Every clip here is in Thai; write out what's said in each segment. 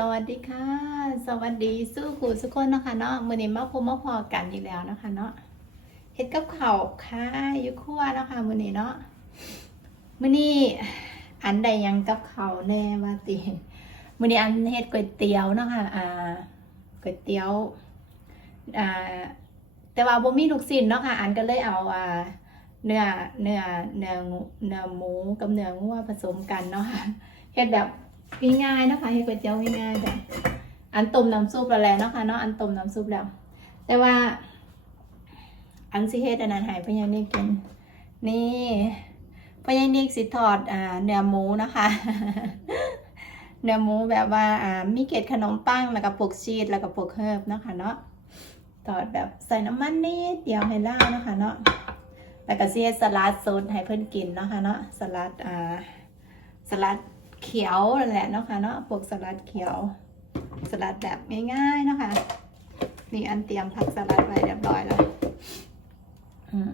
สวัสดีค่ะ สวัสดีสู้ขู่สุกคนนะคะเนาะมือนี้มาพบมาพอกันอยู่แล้วนะคะเนาะเฮ็ดกับเขาค่ะอยู่ครัวนะคะมือนี้เนาะมือนี้อันใดยังกับเขาแน่ว่าติมือนี้อันเฮ็ดก๋วยเตี๋ยวนะคะอ่าก๋วยเตี๋ยวอ่าแต่ว่าบ่มีลูกชิ้นเนาะค่ะ อันก็เลยเอาอ่าเนื้อเนื้อเนื้อเนื้อหมูกับเนื้องัวผสมกันเนาะค่ะเฮ็ดแบบ ง่ายๆนะคะให้ก๋วยเตี๋ยวง่ายๆแบบอันต้มน้ำซุปแล้วแหละเนาะค่ะเนาะอันต้มน้ำซุปแล้ว แต่ว่า อันสิเฮ็ดอันนั้นให้พ่อใหญ่นี่กิน นี่พ่อใหญ่นี่สิทอดอ่าเนื้อหมูนะคะเนื้อหมูแบบว่าอ่ามีเกล็ดขนมปังแล้วก็ปลกชีสแล้วก็ปลกเฮิร์บเนาะค่ะเนาะทอดแบบใส่น้ำมันนิดเดียวให้ล่าเนาะค่ะเนาะแล้วก็เฮ็ดสลัดสดให้เพิ่อนกินเนาะค่ะเนาะสลัดอ่าสลัด เขียวนั่นแหละเนาะค่ะเนาะพวกสลัดเขียว สลัดแบบง่ายๆเนาะค่ะนี่อันเตรียมผักสลัดไว้เรียบร้อยแล้วอืม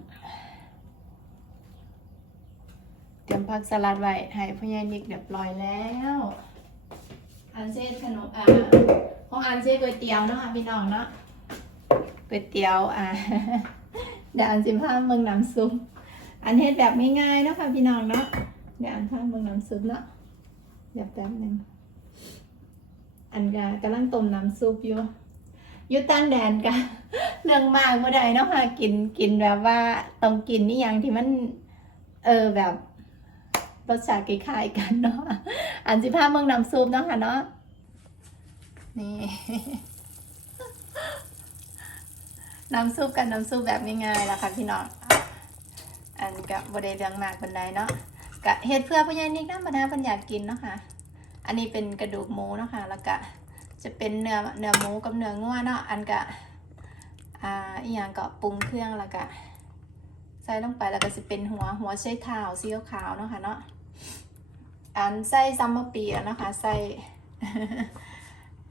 เตรียมผักสลัดไว้ให้พ่อใหญ่นิกเรียบร้อยแล้ว อันเซ่ขนมอ่าของอันเซ่ก๋วยเตี๋ยวเนาะค่ะพี่น้องเนาะก๋วยเตี๋ยวอ่าเดี๋ยวอันสิพาเมืองน้ำซุปอันเฮ็ดแบบง่ายๆเนาะค่ะพี่น้องเนาะเดี๋ยวอันพาเมืองน้ำซุปเนาะ เดี๋ยวแป๊บหนึ่งอันกากำลังต้มน้ำซุปอยู่อยู่ตั้งแดนกะเรื่องมากเมื่อใดเนาะค่ะกินกินแบบว่าต้องกินนี่อย่างที่มัน เออแบบรสชาติคล้ายๆกันเนาะอันสิพาเมืองน้ำซุปเนาะค่ะเนาะนี่น้ำซุปกันน้ำซุปแบบง่ายๆแล้วค่ะพี่น้องอันกับบไดเรื่องมากเป็นไดเนาะ กะเฮ็ดเพื่อพ่อใหญ่นิกนะบรรดาปัญญากกินเนาะค่ะ อันนี้เป็นกระดูกหมูเนาะค่ะ แล้วก็จะเป็นเนื้อเนื้อหมูกับเนื้องัวเนาะ อันกะอ่าอีหยังก็ปรุงเครื่องแล้วก็ใส่ลงไปแล้วก็จะเป็นหัวหัวไชเท้าสีอิ๊วขาวเนาะค่ะเนาะ อันใส่ซัมเมอร์ปีแล้วนะคะ ใส่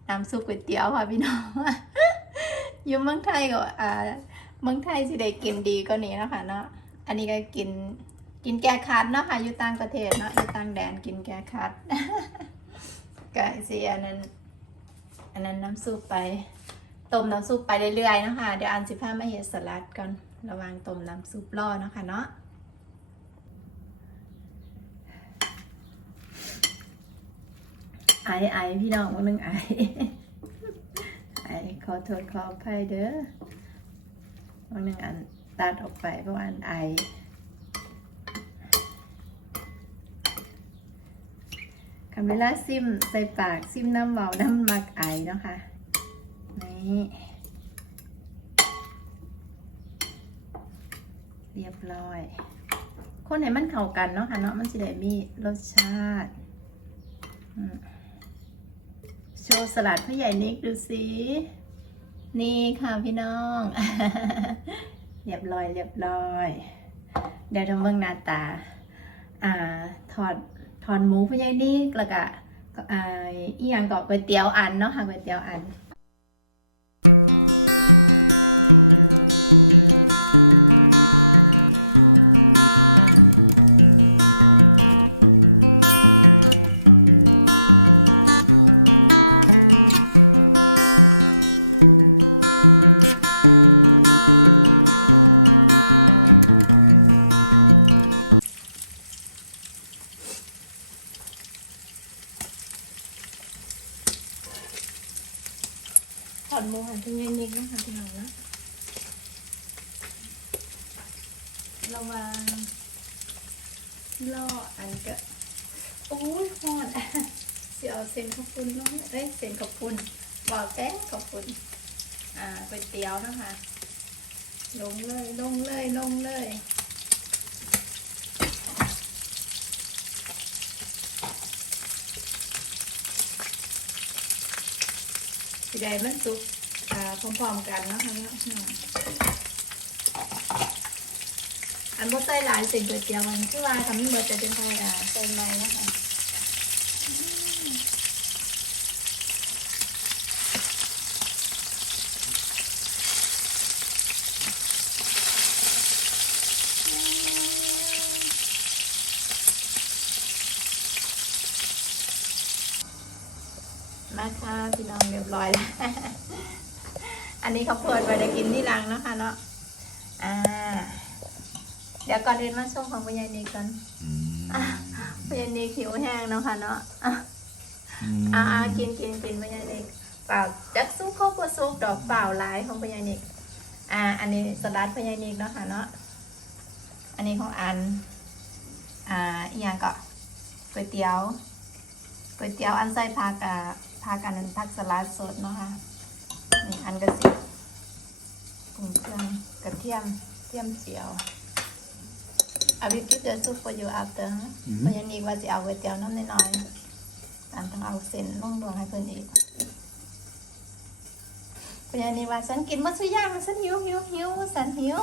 น้ำซุปก๋วยเตี๋ยวค่ะพี่น้องอยู่เมืองไทยก็อ่าเมืองไทยสิได้กินดีก็นี้เนาะค่ะเนาะ อันนี้ก็กิน กินแก้คัดเนาะค่ะอยู่ต่างประเทศเนาะอยู่ต่างแดนกินแก้คัดก็สิอันนั้น อันนั้นน้ำซุปไปต้มน้ำซุปไปเรื่อยๆเนาะคะเดี๋ยวอันสิพามาเฮ็ดสลัดก่อนระวังต้มน้ำซุปรอนะคะเนาะไอไอพี่น้องคนนึงไอไอขอโทษขออภัยเด้อวันหนึ่งอันตัดออกไปเพราะว่าอันไอ คำเวลาซิมใส่ปากซิมน้ำเบาน้ำมักไอเนาะค่ะนี่เรียบร้อย คนให้มันเข้ากันเนาะค่ะเนาะมันจะได้มีรสชาติโชว์สลัดพ่อใหญ่นิกดูสินี่ค่ะพี่น้อง เรียบร้อยเรียบร้อย เดี๋ยวทำเบื้องหน้าตา อ่าถอด ทอนหมูพะยายนี่แล้วก็กอ่าอีหยังก็ก๋วยเตี๋ยวอันเนาะค่ะก๋วยเตี๋ยวอัน thank you ถอดหมูหันพะยายนิกนะคะพี่น้องนะระวังล่ออันก็โอ้ยหอดอะเสียวเส้นขอบคุณน้องเอ้ยเส้นขอบคุณบอกแจ้งขอบคุณอ่าก๋วยเตี๋ยวนะคะ ลงเลยลงเลยลงเลย สิได้มันสุกอ่าพร้อมๆกันนะคะเนาะอันบ่ใส่หลายเส้นก๋วยเตี๋ยวมันคือว่าทำให้เบิดจะเป็นไฟอ่าใส่ไรนะคะอืม มาค่ะ พี่น้องเรียบร้อยแล้ว อันนี้เขาวโพดไปได้กินที่หลังเนาะคะเนาะ อ่า เดี๋ยวก่อนอื่นมาส่งของพยานีกันอืมพยานีผิวแห้งเนาะค่ะเนาะอะมอ่าอ่ากินกินกินพยานีเปล่าจักซุปข้าวโพดซุปดอกเปล่าหลายของพยานีอ่า อันนี้สลัดพยานีเนาะค่ะเนาะ อันนี้ของอัน อ่าอีกอย่างก็ก๋วยเตี๋ยวก๋วยเตี๋ยวอันใส่ผักอะ ผักอันนั้นผักสลัดสดเนาะค่ะนี่อันกระสิปรุงเครื่องกระเทียมเทียมเจียว I will keep the soup for you after อืมเพราะยันนี้ว่าจะเอาก๋วยเตี๋ยวน้ำน้อยๆตามต้องเอาเส้นลงดวงให้เพิ่นอีกเพราะยันนี้ว่าฉันกินมาสุย่างมาฉันหิวหิวหิวว่าฉันหิว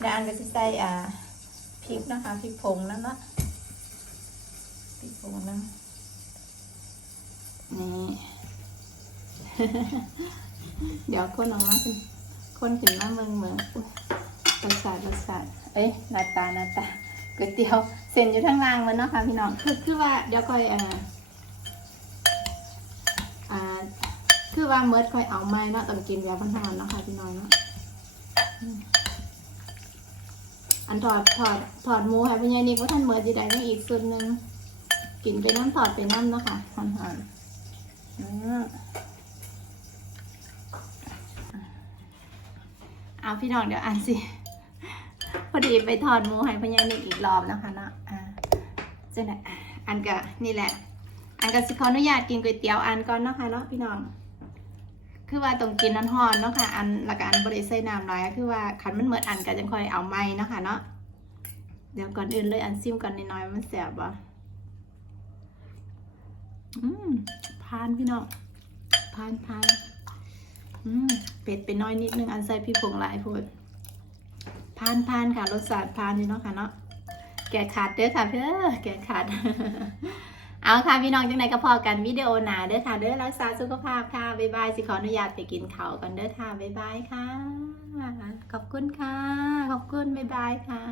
แล้วอันก็จะใส่อ่าพริกเนาะคะพริกผงนั่นเนาะพริกผงนั่น นี่ เดี๋ยวคนออกมาขึ้นคนขึ้นมาเมืองเมืองอุ้ยรสาติระสาติเอ้ยหน้าตาหน้าตาก๋วยเตี๋ยวเส้นอยู่ทางล่างมันเนาะค่ะพี่น้องคือคือว่าเดี๋ยวค่อยอ่าอ่าคือว่าเมิดค่อยเอาไม้เนาะต้องกินแบบพันหอนเนาะค่ะพี่น้องเนาะอันถอดถอดถอดหมูให้พ่อใหญ่นี่ว่าท่านเมิดจีได้ยังอีกส่วนหนึ่งกินไปน้ำถอดไปน้ำเนาะค่ะหอนๆ เอาพี่น้องเดี๋ยวอ่านสิ พอดีไปถอดหมูให้พญานิกอีกรอบนะคะเนาะอ่าจังไหนอันก็นี่แหละ อันก็สิขออนุญาตกินก๋วยเตี๋ยวอันก่อนเนาะค่ะเนาะพี่น้อง คือว่าต้องกินน้อนๆเนาะค่ะอันแล้วก็อันบริใส่น้ำหน่อยคือว่าขันมันเหมือนอันก็จะคอยเอาไม้เนาะค่ะเนาะเดี๋ยวก่อนอื่นเลยอันซิมก่อนนิดน่อยมันแสบบ่อืม พานพี่น้องพานพานอืมเป็ดไปน้อยนิดนึงอันใส่พริกผงหลายโพดพานพานค่ะรสชาติพานนี่เนาะค่ะเนาะแกะขาดเด้อค่ะเพื่อแกะขาดเอาค่ะพี่น้องจังไหนก็พอกันวิดีโอหนาเด้อค่ะเด้อรักษาสุขภาพค่ะบ๊ายบายสิขออนุญาตไปกินเขากันเด้อค่ะบ๊ายบายค่ะ ขอบคุณค่ะ ขอบคุณบ๊ายบายค่ะ